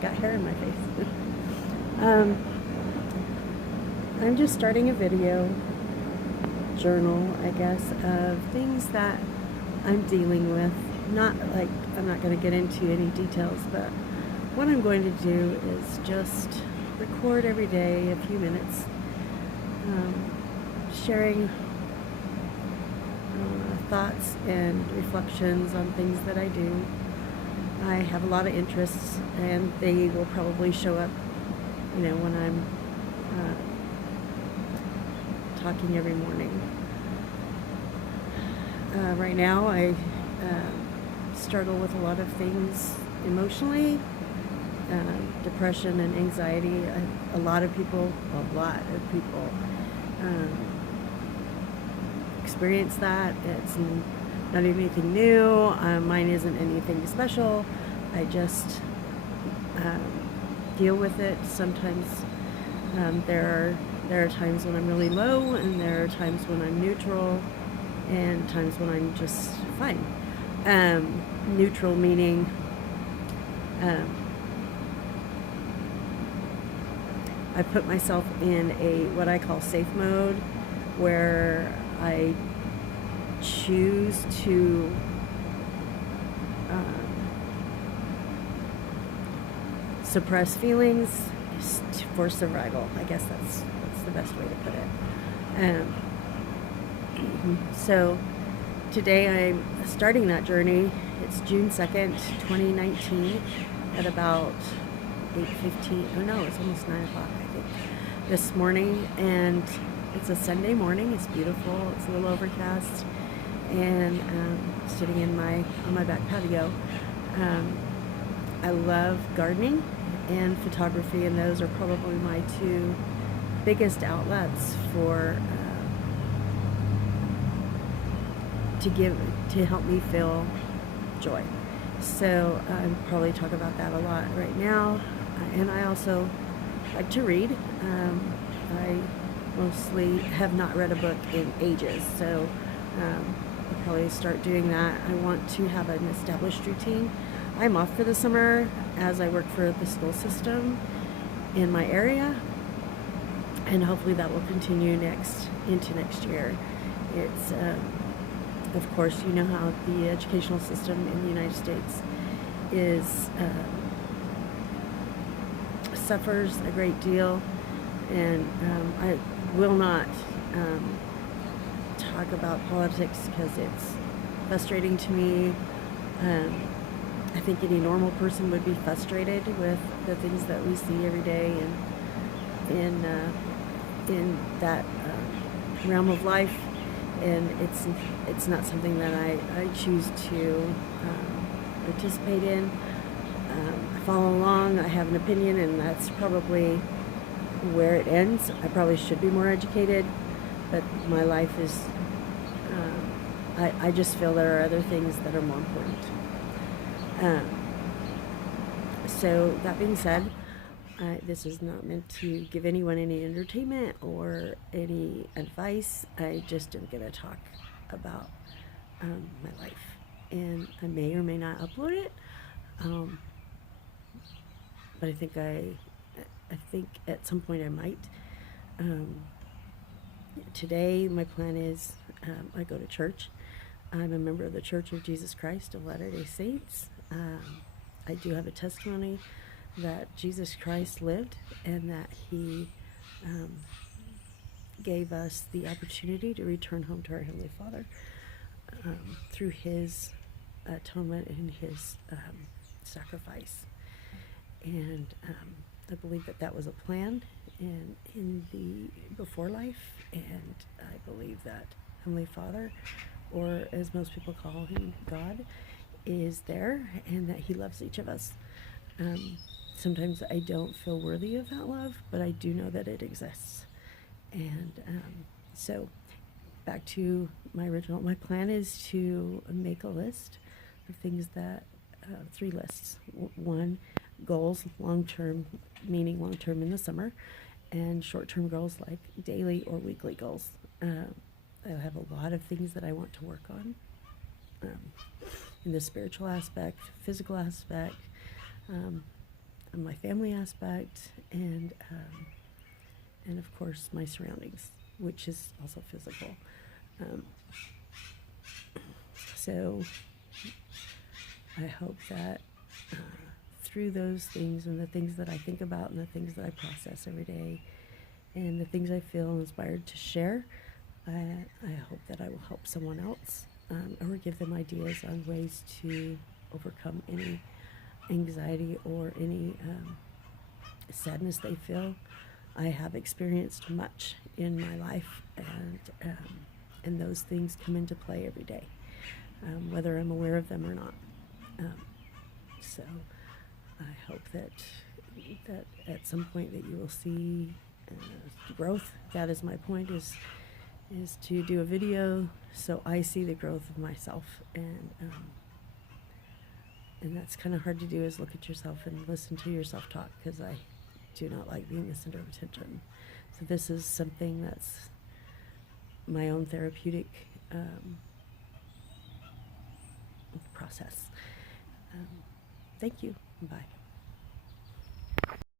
got hair in my face. um, I'm just starting a video journal, I guess, of things that I'm dealing with. Not like, I'm not going to get into any details, but what I'm going to do is just record every day a few minutes, sharing thoughts and reflections on things that I do. I have a lot of interests, and they will probably show up, when I'm talking every morning. Right now, I struggle with a lot of things emotionally, depression and anxiety. A lot of people experience that. It's not anything new. Mine isn't anything special. I just deal with it. Sometimes there are times when I'm really low, and there are times when I'm neutral, and times when I'm just fine. Neutral meaning I put myself in a what I call safe mode, where I choose to suppress feelings for survival. I guess that's the best way to put it. So today I'm starting that journey. It's June 2nd, 2019, at about 8:15. Oh no, it's almost 9 o'clock, I think, this morning. And it's a Sunday morning. It's beautiful. It's a little overcast, and sitting on my back patio. I love gardening and photography, and those are probably my two biggest outlets for to help me feel joy. So I'll probably talk about that a lot right now. And I also like to read. I mostly have not read a book in ages, so I'll probably start doing that. I want to have an established routine. I'm off for the summer as I work for the school system in my area, and hopefully that will continue into next year. It's of course, you know how the educational system in the United States is suffers a great deal, and I will not talk about politics because it's frustrating to me. I think any normal person would be frustrated with the things that we see every day, and in that realm of life. And it's not something that I choose to participate in. I follow along. I have an opinion, and that's probably where it ends. I probably should be more educated, but my life is. I just feel there are other things that are more important. So that being said, this is not meant to give anyone any entertainment or any advice. I just am going to talk about my life, and I may or may not upload it. But I think at some point I might. Today my plan is I go to church. I'm a member of the Church of Jesus Christ of Latter-day Saints. I do have a testimony that Jesus Christ lived, and that he gave us the opportunity to return home to our Heavenly Father through his atonement and his sacrifice. And I believe that was a plan in the before life, and I believe that Heavenly Father, or as most people call him, God, is there, and that he loves each of us. Sometimes I don't feel worthy of that love, but I do know that it exists. And so back to my plan is to make a list of things that, 3 lists. One, goals, long-term, meaning long-term in the summer, and short-term goals like daily or weekly goals. I have a lot of things that I want to work on in the spiritual aspect, physical aspect. my family aspect, and of course my surroundings, which is also physical. Um, so I hope that through those things and the things that I think about and the things that I process every day and the things I feel inspired to share, I hope that I will help someone else, or give them ideas on ways to overcome any anxiety or any sadness they feel. I have experienced much in my life, and those things come into play every day, whether I'm aware of them or not. Um, so I hope that at some point that you will see growth. That is my point. Is to do a video so I see the growth of myself, and that's kind of hard to do, is look at yourself and listen to yourself talk, because I do not like being the center of attention. So this is something that's my own therapeutic process. Thank you. Bye.